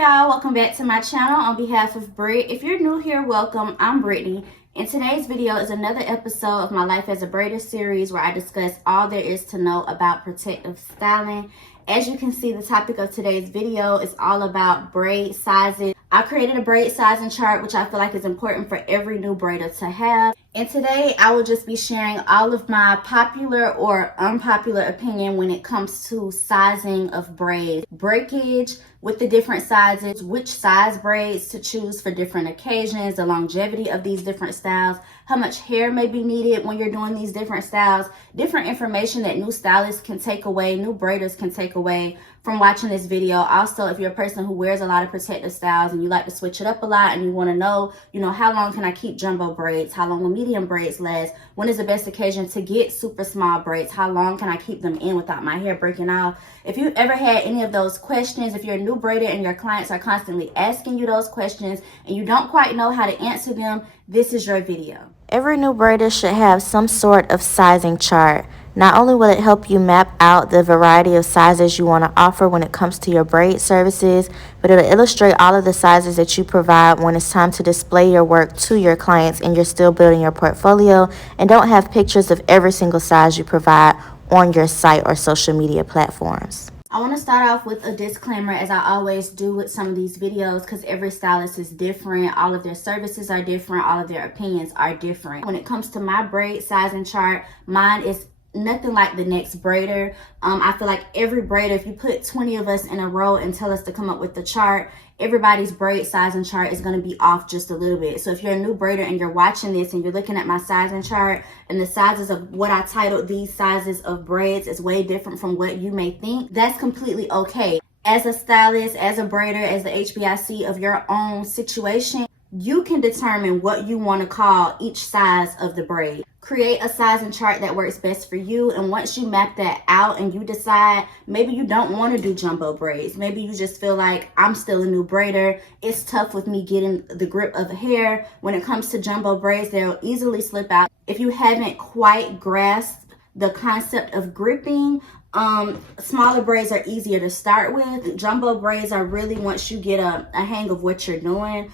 y'all, welcome back to my channel. On behalf of Braid, if you're new here, welcome. I'm Brittany, and today's video is another episode of my Life as a Braider series where I discuss all there is to know about protective styling. As you can see, the topic of today's video is all about braid sizing. I created a braid sizing chart, which I feel like is important for every new braider to have. And today I will just be sharing all of my popular or unpopular opinion when it comes to sizing of braids, breakage with the different sizes, which size braids to choose for different occasions, the longevity of these different styles, how much hair may be needed when you're doing these different styles, different information that new stylists can take away, new braiders can take away from watching this video. Also, if you're a person who wears a lot of protective styles and you like to switch it up a lot and you want to know, how long can I keep jumbo braids? How long will medium braids last? When is the best occasion to get super small braids? How long can I keep them in without my hair breaking off? If you've ever had any of those questions, if you're a new braider and your clients are constantly asking you those questions and you don't quite know how to answer them, this is your video. Every new braider should have some sort of sizing chart. Not only will it help you map out the variety of sizes you want to offer when it comes to your braid services, but it'll illustrate all of the sizes that you provide when it's time to display your work to your clients and you're still building your portfolio and don't have pictures of every single size you provide on your site or social media platforms. I want to start off with a disclaimer, as I always do with some of these videos, because every stylist is different. All of their services are different. All of their opinions are different. When it comes to my braid sizing chart, mine is nothing like the next braider. I feel like every braider, if you put 20 of us in a row and tell us to come up with the chart, everybody's braid sizing chart is going to be off just a little bit. So if you're a new braider and you're watching this and you're looking at my sizing chart and the sizes of what I titled these sizes of braids is way different from what you may think, that's completely okay. As a stylist, as a braider, as the HBIC of your own situation, you can determine what you want to call each size of the braid. Create a sizing chart that works best for you, and once you map that out and you decide maybe you don't want to do jumbo braids, maybe you just feel like I'm still a new braider, it's tough with me getting the grip of hair. When it comes to jumbo braids, they'll easily slip out. If you haven't quite grasped the concept of gripping, smaller braids are easier to start with. Jumbo braids are really once you get a hang of what you're doing.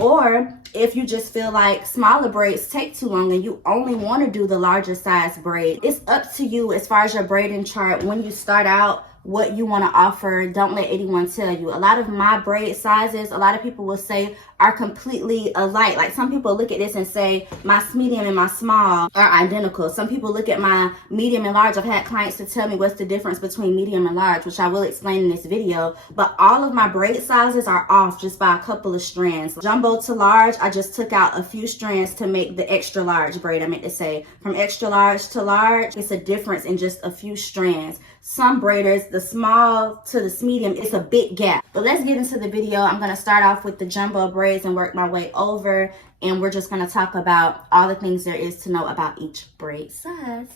Or if you just feel like smaller braids take too long and you only want to do the larger size braid, it's up to you as far as your braiding chart when you start out, what you want to offer. Don't let anyone tell you. A lot of my braid sizes, a lot of people will say, are completely alike. Like, some people look at this and say my medium and my small are identical. Some people look at my medium and large. I've had clients to tell me what's the difference between medium and large, which I will explain in this video. But all of my braid sizes are off just by a couple of strands. Jumbo to large, I just took out a few strands to make the extra large braid. I meant to say from extra large to large, it's a difference in just a few strands. Some braiders, the small to the medium, it's a big gap. But let's get into the video. I'm going to start off with the jumbo braids and work my way over, and we're just going to talk about all the things there is to know about each braid size.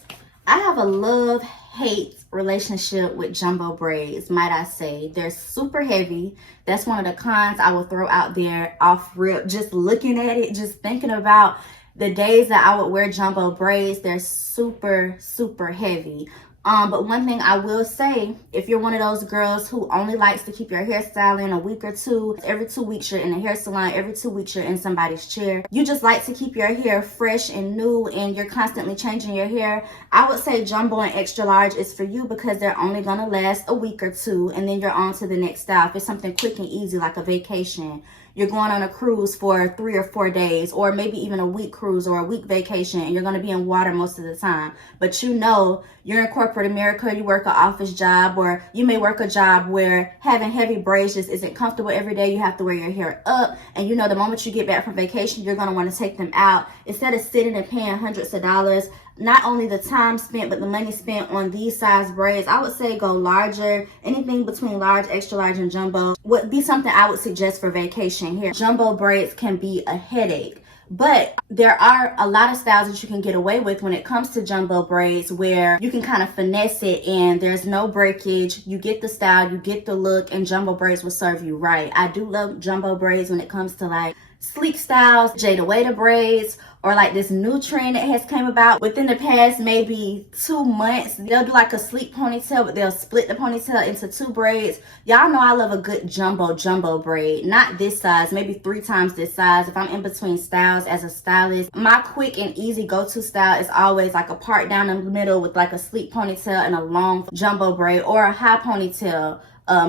I have a love-hate relationship with jumbo braids, might I say. They're super heavy. That's one of the cons I will throw out there off rip. Just looking at it, just thinking about the days that I would wear jumbo braids, they're super, super heavy. But one thing I will say, if you're one of those girls who only likes to keep your hairstyle in a week or two, every 2 weeks you're in a hair salon, every 2 weeks you're in somebody's chair, you just like to keep your hair fresh and new and you're constantly changing your hair, I would say jumbo and extra large is for you because they're only going to last a week or two and then you're on to the next style. If it's something quick and easy like a vacation, you're going on a cruise for 3 or 4 days, or maybe even a week cruise or a week vacation, and you're going to be in water most of the time. But you're in corporate America, you work an office job, or you may work a job where having heavy braids just isn't comfortable every day. You have to wear your hair up, and the moment you get back from vacation, you're going to want to take them out. Instead of sitting and paying hundreds of dollars, not only the time spent, but the money spent on these size braids, I would say go larger. Anything between large, extra large, and jumbo would be something I would suggest for vacation here. Jumbo braids can be a headache, but there are a lot of styles that you can get away with when it comes to jumbo braids where you can kind of finesse it and there's no breakage. You get the style, you get the look, and jumbo braids will serve you right. I do love jumbo braids when it comes to like sleek styles, Jada Waiter braids, or like this new trend that has came about within the past maybe 2 months. They'll do like a sleek ponytail, but they'll split the ponytail into 2 braids. Y'all know I love a good jumbo braid, not this size, maybe 3 times this size. If I'm in between styles as a stylist, my quick and easy go-to style is always like a part down the middle with like a sleek ponytail and a long jumbo braid, or a high ponytail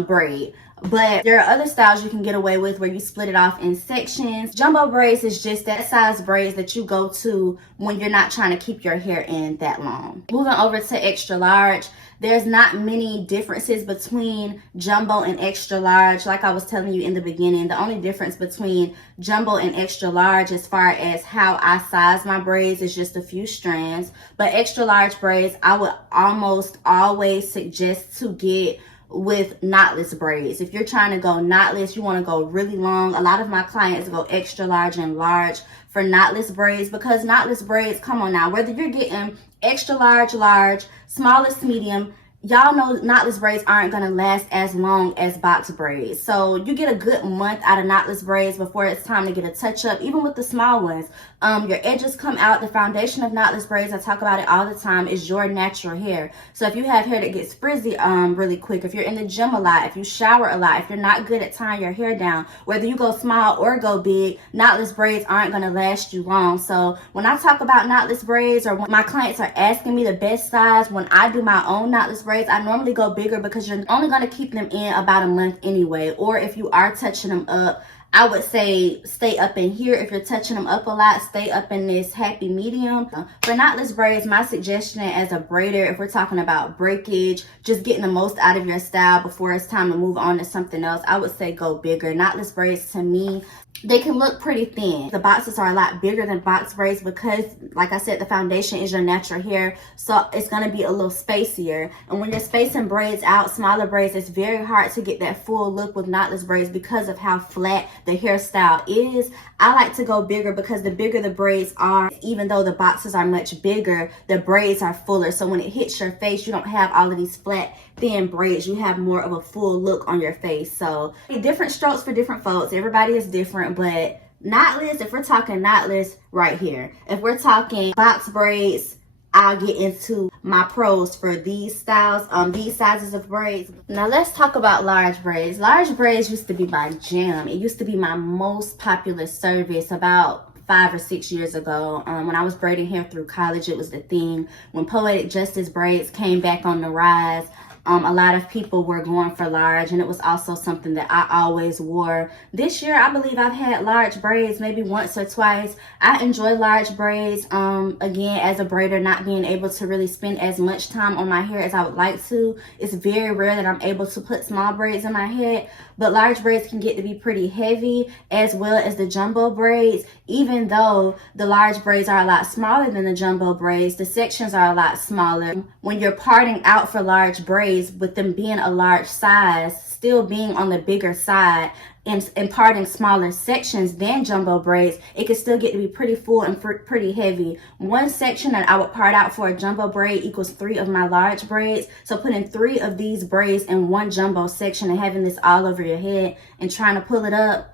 braid. But there are other styles you can get away with where you split it off in sections. Jumbo braids is just that size braids that you go to when you're not trying to keep your hair in that long. Moving over to extra large, there's not many differences between jumbo and extra large. Like I was telling you in the beginning, the only difference between jumbo and extra large as far as how I size my braids is just a few strands. But extra large braids, I would almost always suggest to get with knotless braids. If you're trying to go knotless, you want to go really long. A lot of my clients go extra large and large for knotless braids, because knotless braids, come on now, whether you're getting extra large, smallest medium, y'all know knotless braids aren't going to last as long as box braids. So you get a good month out of knotless braids before it's time to get a touch up, even with the small ones. Your edges come out. The foundation of knotless braids, I talk about it all the time, is your natural hair. So if you have hair that gets frizzy really quick, if you're in the gym a lot, if you shower a lot, if you're not good at tying your hair down, whether you go small or go big, knotless braids aren't going to last you long. So when I talk about knotless braids, or when my clients are asking me the best size, when I do my own knotless braids, I normally go bigger, because you're only going to keep them in about a month anyway. Or if you are touching them up, I would say stay up in here. If you're touching them up a lot, stay up in this happy medium. For knotless braids, my suggestion as a braider, if we're talking about breakage, just getting the most out of your style before it's time to move on to something else, I would say go bigger. Knotless braids, to me, they can look pretty thin. The boxes are a lot bigger than box braids because, like I said, the foundation is your natural hair, so it's going to be a little spacier. And when you're spacing braids out, smaller braids, it's very hard to get that full look with knotless braids because of how flat the hairstyle is. I like to go bigger because the bigger the braids are, even though the boxes are much bigger, the braids are fuller. So when it hits your face, you don't have all of these flat, thin braids. You have more of a full look on your face. So different strokes for different folks. Everybody is different, but knotless, if we're talking knotless, right here. If we're talking box braids, I'll get into my pros for these styles, these sizes of braids. Now let's talk about large braids. Large braids used to be my jam. It used to be my most popular service about 5 or 6 years ago. When I was braiding hair through college, it was the thing. When poetic justice braids came back on the rise, a lot of people were going for large, and it was also something that I always wore. This year, I believe I've had large braids maybe once or twice. I enjoy large braids. Again, as a braider, not being able to really spend as much time on my hair as I would like to. It's very rare that I'm able to put small braids in my head, but large braids can get to be pretty heavy, as well as the jumbo braids. Even though the large braids are a lot smaller than the jumbo braids, the sections are a lot smaller. When you're parting out for large braids, with them being a large size, still being on the bigger side, and imparting smaller sections than jumbo braids, it can still get to be pretty full and pretty heavy. One section that I would part out for a jumbo braid equals 3 of my large braids. So putting 3 of these braids in one jumbo section and having this all over your head and trying to pull it up,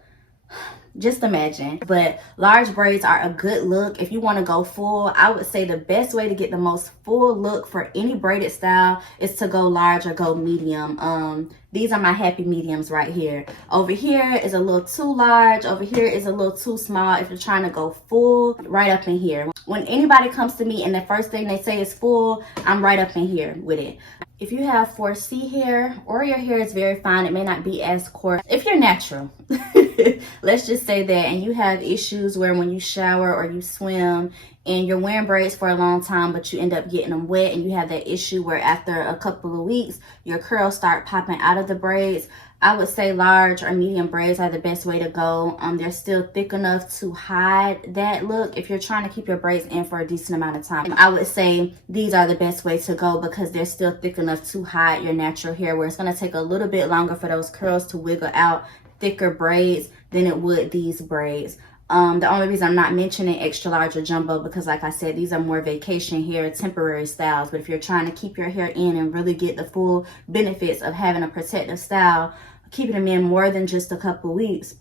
just imagine. But large braids are a good look. If you want to go full, I would say the best way to get the most full look for any braided style is to go large or go medium. These are my happy mediums right here. Over here is a little too large. Over here is a little too small if you're trying to go full. Right up in here. When anybody comes to me and the first thing they say is full, I'm right up in here with it. If you have 4C hair, or your hair is very fine, it may not be as coarse. If you're natural, let's just say that, and you have issues where when you shower or you swim and you're wearing braids for a long time, but you end up getting them wet, and you have that issue where after a couple of weeks, your curls start popping out of the braids, I would say large or medium braids are the best way to go. They're still thick enough to hide that look. If you're trying to keep your braids in for a decent amount of time, I would say these are the best way to go because they're still thick enough to hide your natural hair, where it's going to take a little bit longer for those curls to wiggle out thicker braids than it would these braids. The only reason I'm not mentioning extra large or jumbo because, like I said, these are more vacation hair, temporary styles. But if you're trying to keep your hair in and really get the full benefits of having a protective style, keeping them in more than just a couple weeks,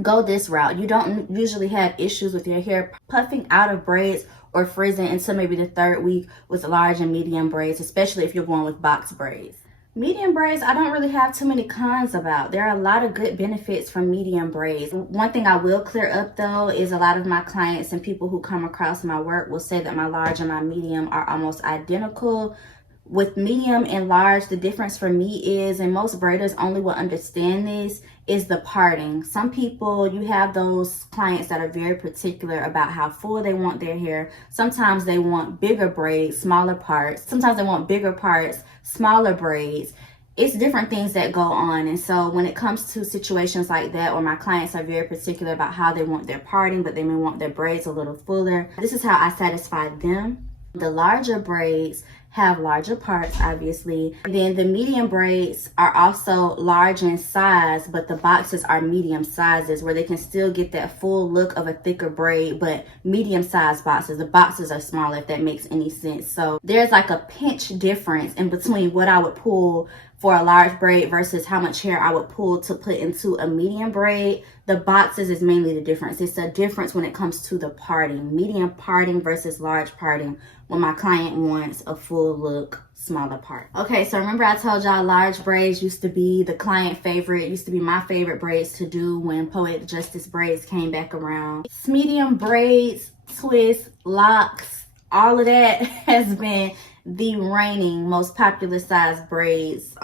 go this route. You don't usually have issues with your hair puffing out of braids or frizzing until maybe the 3rd week with large and medium braids, especially if you're going with box braids. Medium braids, I don't really have too many cons about. There are a lot of good benefits from medium braids. One thing I will clear up though is a lot of my clients and people who come across my work will say that my large and my medium are almost identical. With medium and large, the difference for me is, and most braiders only will understand this, is the parting. Some people, you have those clients that are very particular about how full they want their hair. Sometimes they want bigger braids, smaller parts. Sometimes they want bigger parts, smaller braids. It's different things that go on. And so when it comes to situations like that, or my clients are very particular about how they want their parting, but they may want their braids a little fuller, this is how I satisfy them. The larger braids have larger parts, obviously. Then the medium braids are also large in size, but the boxes are medium sizes where they can still get that full look of a thicker braid, but medium sized boxes. The boxes are smaller, if that makes any sense. So there's like a pinch difference in between what I would pull for a large braid versus how much hair I would pull to put into a medium braid. The boxes is mainly the difference. It's a difference when it comes to the parting. Medium parting versus large parting when my client wants a full look, smaller part. Okay, so remember I told y'all large braids used to be the client favorite, used to be my favorite braids to do when Poetic Justice braids came back around. Medium braids, twists, locks, all of that has been the reigning most popular size braids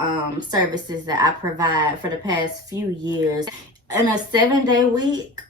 services that I provide for the past few years. In a 7-day week,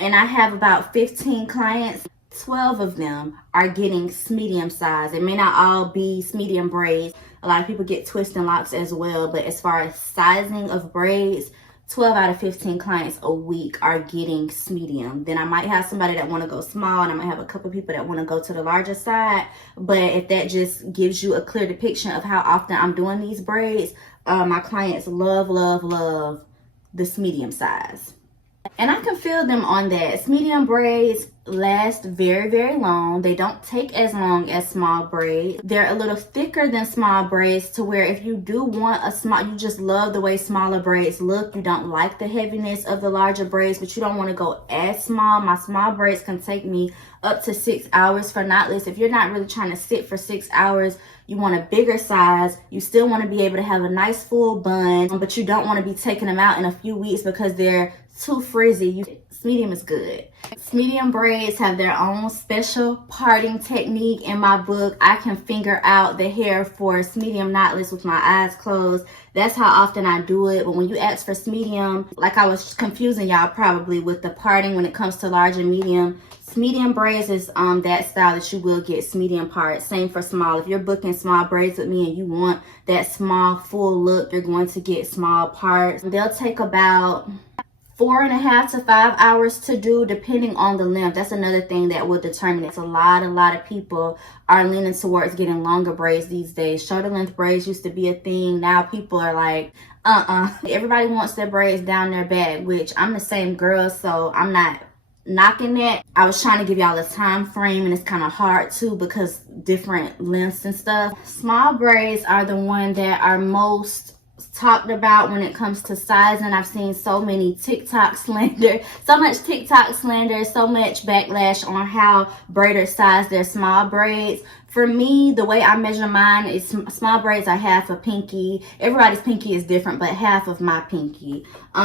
and I have about 15 clients, 12 of them are getting medium size. It may not all be medium braids. A lot of people get twists and locks as well, but as far as sizing of braids, 12 out of 15 clients a week are getting medium. Then I might have somebody that want to go small, and I might have a couple people that want to go to the larger side. But if that just gives you a clear depiction of how often I'm doing these braids, my clients love this medium size. And I can feel them on that. Medium braids last very, very long. They don't take as long as small braids. They're a little thicker than small braids to where if you do want a small, you just love the way smaller braids look. You don't like the heaviness of the larger braids, but you don't want to go as small. My small braids can take me up to 6 hours for knotless. If you're not really trying to sit for 6 hours, you want a bigger size. You still want to be able to have a nice full bun, but you don't want to be taking them out in a few weeks because they're too frizzy. Medium is good. Medium braids have their own special parting technique. In my book, I can finger out the hair for medium knotless with my eyes closed. That's how often I do it. But when you ask for medium, like I was confusing y'all probably with the parting when it comes to large and medium. Medium braids is that style that you will get medium parts. Same for small. If you're booking small braids with me and you want that small full look, you're going to get small parts. They'll take about 4.5 to 5 hours to do, depending on the length. That's another thing that will determine it. A lot of people are leaning towards getting longer braids these days. Shorter length braids used to be a thing. Now people are like, everybody wants their braids down their back, which I'm the same girl, so I'm not knocking that. I was trying to give y'all a time frame, and it's kind of hard too because different lengths and stuff. Small braids are the one that are most talked about when it comes to sizing. I've seen so many TikTok slander, so much TikTok slander, so much backlash on how braiders size their small braids. For me, the way I measure mine is small braids are half a pinky. Everybody's pinky is different, but half of my pinky.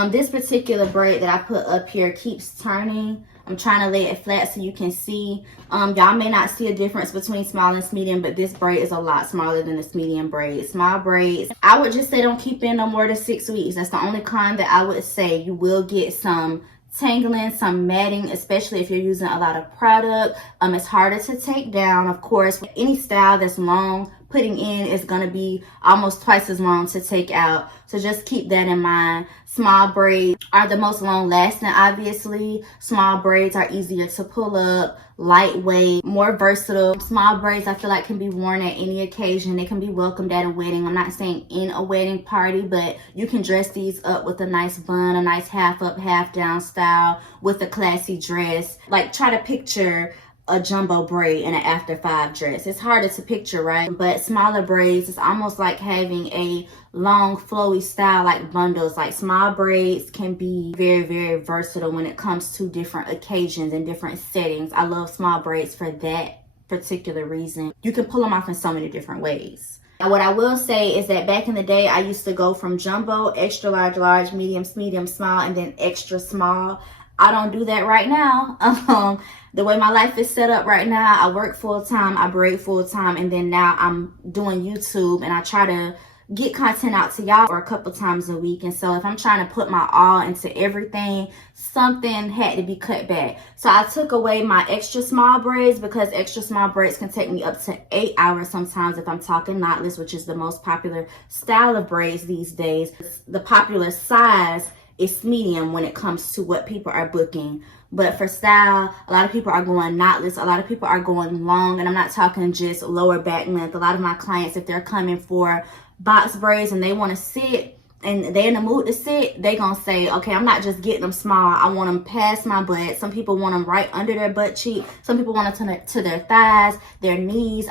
This particular braid that I put up here keeps turning. I'm trying to lay it flat so you can see. Y'all may not see a difference between small and medium, but this braid is a lot smaller than this medium braid. Small braids, I would just say don't keep in no more than 6 weeks. That's the only con that I would say. You will get some tangling, some matting, especially if you're using a lot of product. It's harder to take down. Of course, any style that's long, putting in is going to be almost twice as long to take out. So just keep that in mind. Small braids are the most long lasting, obviously. Small braids are easier to pull up, lightweight, more versatile. Small braids I feel like can be worn at any occasion. They can be welcomed at a wedding. I'm not saying in a wedding party, but you can dress these up with a nice bun, a nice half up, half down style with a classy dress. Like try to picture a jumbo braid in an after 5 dress. It's harder to picture, right? But smaller braids, it's almost like having a long flowy style like bundles. Like small braids can be very, very versatile when it comes to different occasions and different settings. I love small braids for that particular reason. You can pull them off in so many different ways. Now, what I will say is that back in the day, I used to go from jumbo, extra large, large, medium, medium, small, and then extra small. I don't do that right now. The way my life is set up right now, I work full-time, I braid full-time, and then now I'm doing YouTube, and I try to get content out to y'all a couple times a week. And so if I'm trying to put my all into everything, something had to be cut back. So I took away my extra small braids, because extra small braids can take me up to 8 hours sometimes if I'm talking knotless, which is the most popular style of braids these days. The popular size is medium when it comes to what people are booking. But for style, a lot of people are going knotless. A lot of people are going long, and I'm not talking just lower back length. A lot of my clients, if they're coming for box braids and they want to sit and they're in the mood to sit, they gonna say, okay, I'm not just getting them small, I want them past my butt. Some people want them right under their butt cheek. Some people want them to their thighs, their knees.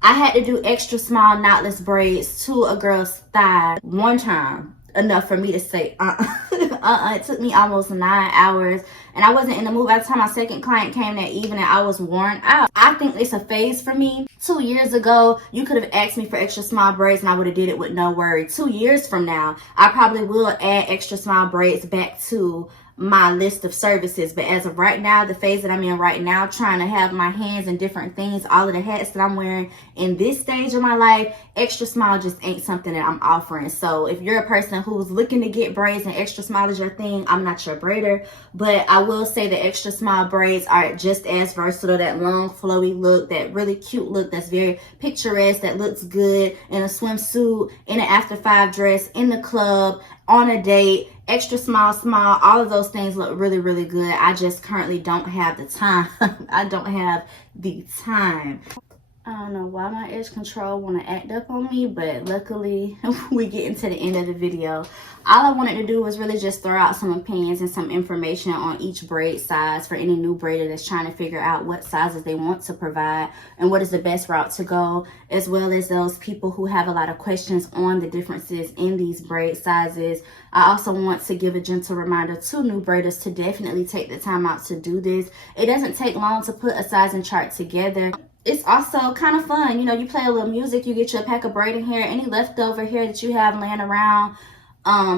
I had to do extra small knotless braids to a girl's thigh one time, enough for me to say it took me almost 9 hours, and I wasn't in the mood. By the time my second client came that evening, I was worn out. I think it's a phase for me. 2 years ago, you could have asked me for extra small braids and I would have did it with no worry. 2 years from now, I probably will add extra small braids back to my list of services. But as of right now, the phase that I'm in right now, trying to have my hands in different things, all of the hats that I'm wearing in this stage of my life, extra small just ain't something that I'm offering. So if you're a person who's looking to get braids and extra small is your thing, I'm not your braider. But I will say that extra small braids are just as versatile. That long flowy look, that really cute look that's very picturesque, that looks good in a swimsuit, in an after 5 dress, in the club, on a date. Extra small, all of those things look really, really good. I just currently don't have the time. I don't have the time. I don't know why my edge control want to act up on me, but luckily we getting to the end of the video. All I wanted to do was really just throw out some opinions and some information on each braid size for any new braider that's trying to figure out what sizes they want to provide and what is the best route to go, as well as those people who have a lot of questions on the differences in these braid sizes. I also want to give a gentle reminder to new braiders to definitely take the time out to do this. It doesn't take long to put a sizing chart together. It's also kind of fun. You know, you play a little music, you get you a pack of braiding hair, any leftover hair that you have laying around,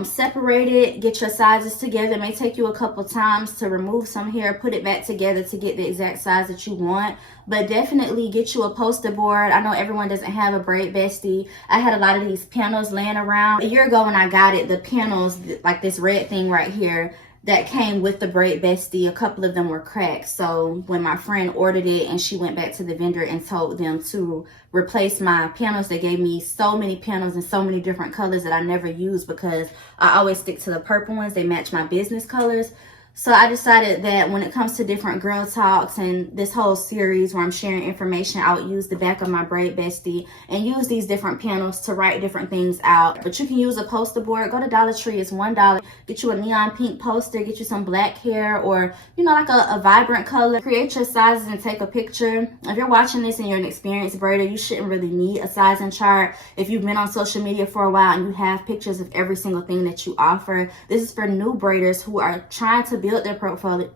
separate it, get your sizes together. It may take you a couple times to remove some hair, put it back together to get the exact size that you want. But definitely get you a poster board. I know everyone doesn't have a braid bestie. I had a lot of these panels laying around. A year ago when I got it, the panels, like this red thing right here, that came with the braid bestie, a couple of them were cracked. So when my friend ordered it and she went back to the vendor and told them to replace my panels, they gave me so many panels in so many different colors that I never use, because I always stick to the purple ones. They match my business colors. So I decided that when it comes to different girl talks and this whole series where I'm sharing information, I would use the back of my braid bestie and use these different panels to write different things out. But you can use a poster board. Go to Dollar Tree, it's $1. Get you a neon pink poster, get you some black hair, or, you know, like a vibrant color. Create your sizes and take a picture. If you're watching this and you're an experienced braider, you shouldn't really need a sizing chart. If you've been on social media for a while and you have pictures of every single thing that you offer, this is for new braiders who are trying to build their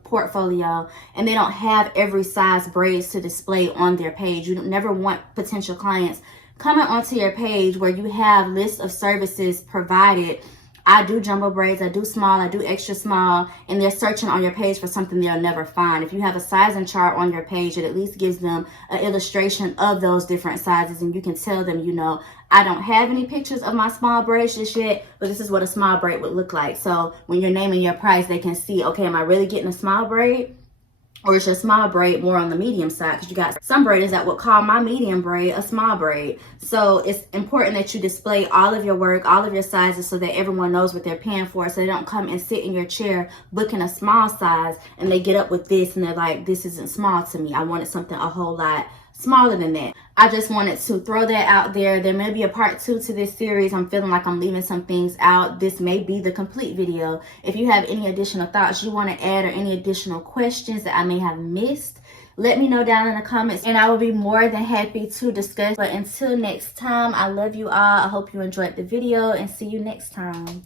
portfolio and they don't have every size braids to display on their page. You never want potential clients coming onto your page where you have lists of services provided. I do jumbo braids, I do small, I do extra small, and they're searching on your page for something they'll never find. If you have a sizing chart on your page, it at least gives them an illustration of those different sizes, and you can tell them, you know, I don't have any pictures of my small braids just yet, but this is what a small braid would look like. So when you're naming your price, they can see, okay, am I really getting a small braid? Or is your small braid more on the medium side? Because you got some braiders that would call my medium braid a small braid. So it's important that you display all of your work, all of your sizes, so that everyone knows what they're paying for. So they don't come and sit in your chair booking a small size and they get up with this and they're like, this isn't small to me. I wanted something a whole lot smaller than that. I just wanted to throw that out there. There may be a part 2 to this series. I'm feeling like I'm leaving some things out. This may be the complete video. If you have any additional thoughts you want to add or any additional questions that I may have missed, let me know down in the comments and I will be more than happy to discuss. But until next time, I love you all. I hope you enjoyed the video and see you next time.